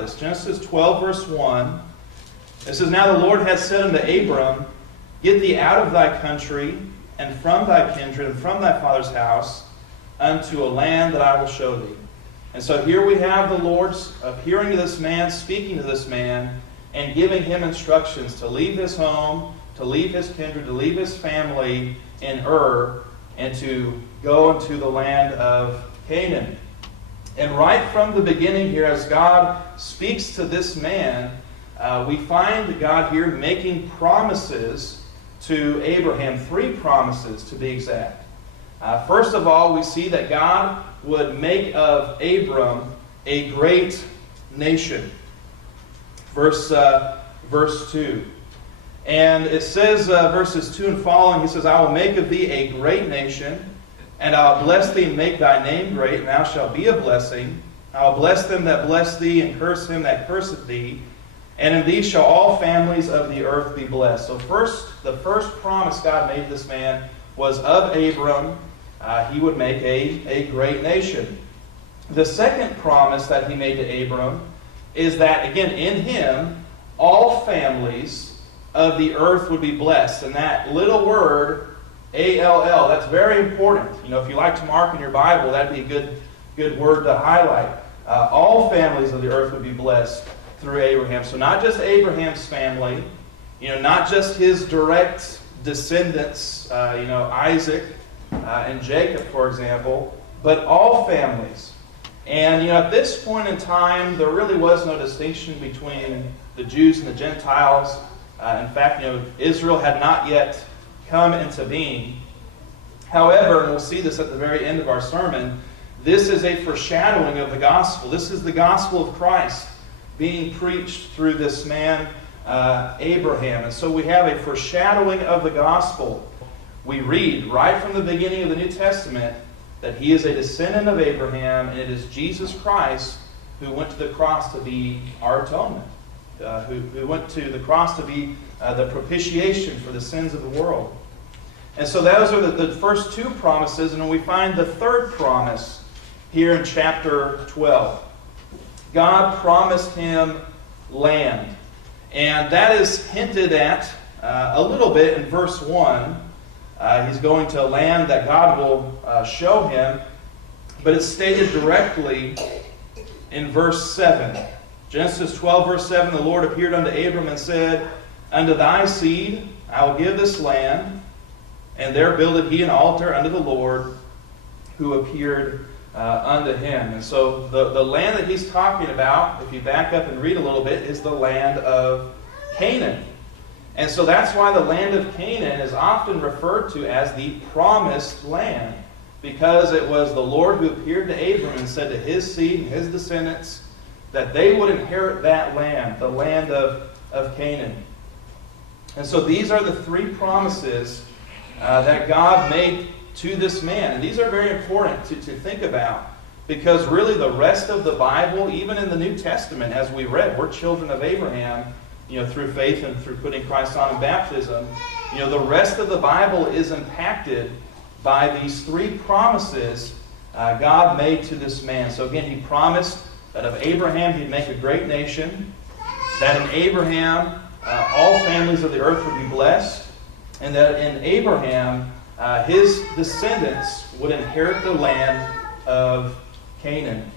this. Genesis 12, verse 1. It says, Now the Lord hath said unto Abram, Get thee out of thy country, and from thy kindred, and from thy father's house, unto a land that I will show thee. And so here we have the Lord appearing to this man, speaking to this man, and giving him instructions to leave his home, to leave his kindred, to leave his family in Ur, and to go into the land of Canaan. And right from the beginning here, as God speaks to this man, we find God here making promises to Abraham, 3 promises to be exact. First of all, we see that God would make of Abram a great nation. Verse 2. And it says, verses 2 and following, he says, I will make of thee a great nation, and I will bless thee and make thy name great, and thou shalt be a blessing. I will bless them that bless thee, and curse him that curseth thee. And in thee shall all families of the earth be blessed. So the first promise God made this man was of Abram. He would make a great nation. The second promise that he made to Abram is that, again, in him, all families of the earth would be blessed. And that little word, A-L-L, that's very important. You know, if you like to mark in your Bible, that'd be a good word to highlight. All families of the earth would be blessed through Abraham. So not just Abraham's family, not just his direct descendants, Isaac and Jacob, for example, but all families. And, at this point in time, there really was no distinction between the Jews and the Gentiles. In fact, Israel had not yet come into being. However, and we'll see this at the very end of our sermon, this is a foreshadowing of the gospel. This is the gospel of Christ being preached through this man, Abraham. And so we have a foreshadowing of the gospel. We read right from the beginning of the New Testament that he is a descendant of Abraham, and it is Jesus Christ who went to the cross to be our atonement. Who went to the cross to be the propitiation for the sins of the world. And so those are the first 2 promises, and then we find the third promise here in chapter 12. God promised him land. And that is hinted at a little bit in verse 1. He's going to a land that God will show him, but it's stated directly in verse 7. Genesis 12, verse 7, the Lord appeared unto Abram and said, Unto thy seed I will give this land. And there builded he an altar unto the Lord, who appeared unto him. And so the land that he's talking about, if you back up and read a little bit, is the land of Canaan. And so that's why the land of Canaan is often referred to as the promised land, because it was the Lord who appeared to Abram and said to his seed and his descendants that they would inherit that land, the land of Canaan. And so these are the 3 promises that God made to this man. And these are very important to think about, because really the rest of the Bible, even in the New Testament, as we read, we're children of Abraham, through faith and through putting Christ on in baptism. The rest of the Bible is impacted by these 3 promises God made to this man. So again, he promised that of Abraham he'd make a great nation, that in Abraham all families of the earth would be blessed, and that in Abraham his descendants would inherit the land of Canaan.